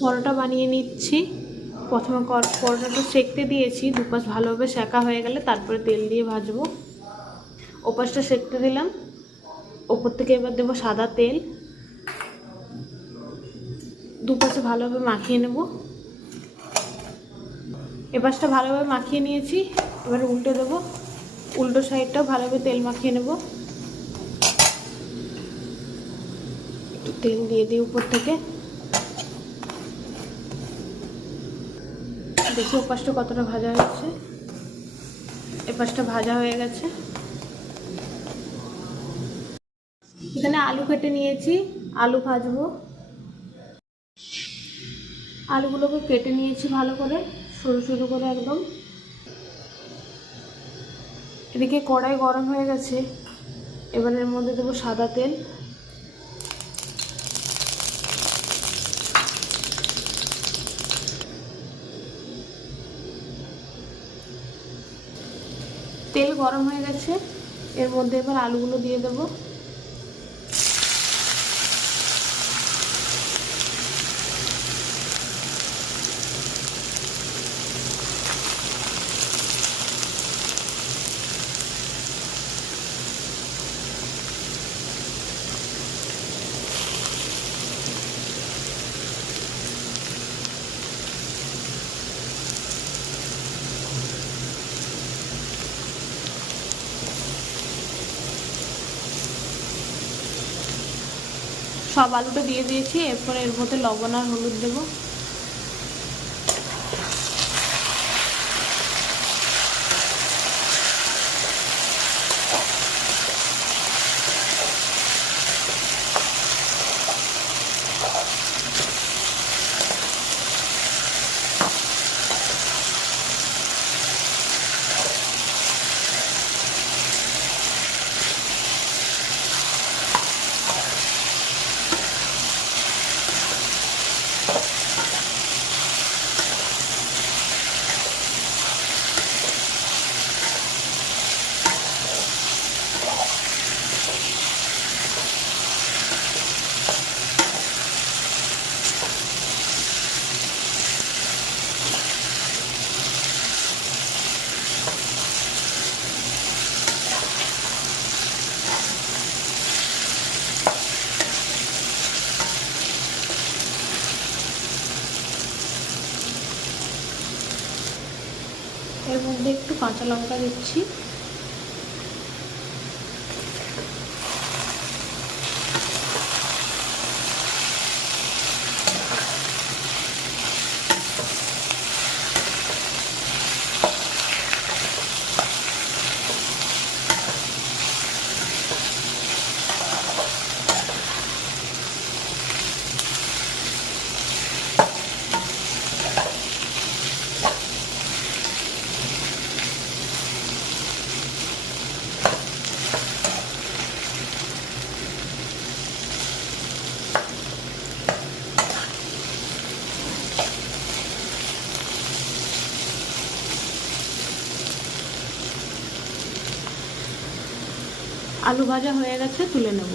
পরোটা বানিয়ে নিচ্ছি। প্রথমে পরোটাটা সেঁকতে দিয়েছি। দুপাশ ভালোভাবে সেঁকা হয়ে গেলে তারপরে তেল দিয়ে ভাজবো। ওপাশটা সেঁকতে দিলাম। ওপর থেকে এবার দেবো সাদা তেল। দুপাশে ভালোভাবে মাখিয়ে নেব। এপাশটা ভালোভাবে মাখিয়ে নিয়েছি। এবার উল্টে দেবো। উল্টো সাইডটাও ভালোভাবে তেল মাখিয়ে নেব। তেল দিয়ে দিই উপর থেকে। দেখি ওপাশটা কতটা ভাজা হয়েছে। এপাশটা ভাজা হয়ে গেছে। এখানে আলু কেটে নিয়েছি, আলু ভাজবো। আলুগুলোকে কেটে নিয়েছি ভালো করে, সরু সরু করে একদম। এদিকে কড়াই গরম হয়ে গেছে। এবার এর মধ্যে দেবো সাদা তেল। তেল গরম হয়ে গেছে। এর মধ্যে এবার আলুগুলো দিয়ে দেবো। সব আলুটা দিয়ে দিয়েছি এরপরে এর মধ্যে লবণ আর হলুদ দেবো। এর মধ্যে একটু কাঁচা লঙ্কা দিচ্ছি। আলু ভাজা হয়ে গেছে তুলে নেব।